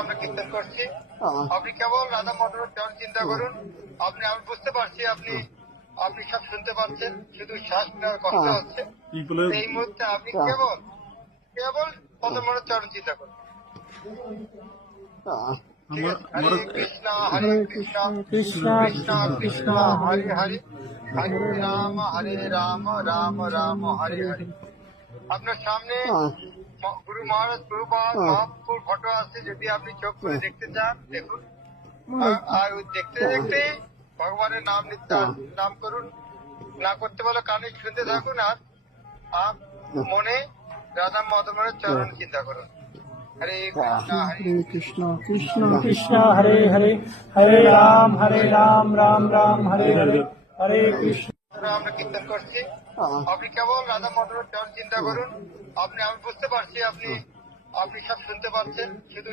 আমরা কীর্তন করছি, আপনি কেবল রাধা মাধবের চরণ চিন্তা করুন। আমি বুঝতে পারছি আপনি সব শুনতে পাচ্ছেন, শুধু শ্বাস নেওয়ার কষ্ট হচ্ছে। এই মুহূর্তে আপনি কেবল পদ্মনাভের চরণ চিন্তা করুন। ঠিক আছে? হরে কৃষ্ণ কৃষ্ণ কৃষ্ণ হরে হরে, হরে রাম রাম রাম হরে হরে। আপনার সামনে গুরু মহারাজ প্রভুপাদ মহাপুর ফটো আছে, যদি আপনি চোখ করে দেখতে চান দেখুন। আর দেখতে দেখতে ভগবানের নাম করুন, না করতে বলে কানে শুনতে থাকুন, আর মনে রাধা মাধবের চরণ চিন্তা করুন। হরে কৃষ্ণ কৃষ্ণ কৃষ্ণ হরে হরে, হরে রাম রাম রাম হরে হরে, হরে কৃষ্ণ। আমরা কীর্তন করছি, আপনি কেবল রাধা মাধবের চরণ চিন্তা করুন। আমি বুঝতে পারছি আপনি সব শুনতে পাচ্ছেন, শুধু